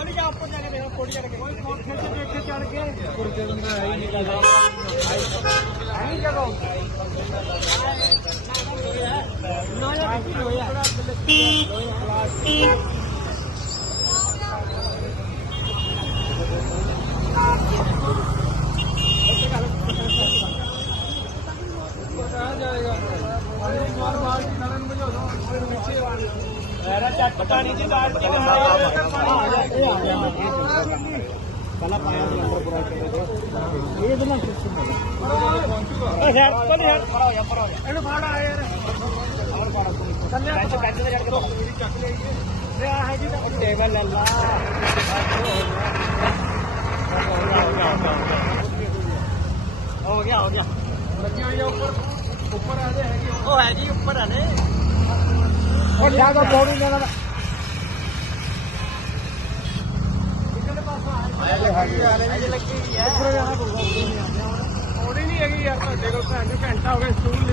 ਪੌੜੀ ਜਾ ਉੱਪਰ ਜਾ ਕੇ ਦੇਖੋ ਪੌੜੀ ਚੜ ਕੇ ਮੋਟਰ ਤੇ ਦੇਖ ਕੇ ਚੜ ਕੇ ਕੁਰਤੇ ਨੂੰ ਆਈ। ਨਹੀਂ ਲਗਾ ਆਈ ਜਗੋ ਲੋਇਆ ਵੀ ਲੋਇਆ ਜਾਏਗਾ। ਮਾਰ ਮਾਰ ਕਰਨ ਬੁਝਾਉਣਾ ਪਿੱਛੇ ਵਾਲੇ ਹੈ। ਗਿਆ ਹੋ ਗਿਆ। ਲੱਗੀਆਂ ਹੋਈਆਂ ਉੱਪਰ। ਉੱਪਰ ਆ ਦੇ ਹੈਗੇ ਉਹ ਹੈ ਜੀ ਉੱਪਰ ਆ ਨੇ ਉਹ ਜਾ ਕੇ ਬੋੜੀ ਲੈਣਾ। ਲੱਗੀ ਹੈ ਉੱਪਰ ਨਹੀਂ ਹੈਗੀ ਯਾਰ ਤੁਹਾਡੇ ਕੋਲ ਭੈਣ ਘੰਟਾ ਹੋ ਗਿਆ, ਸਕੂਲ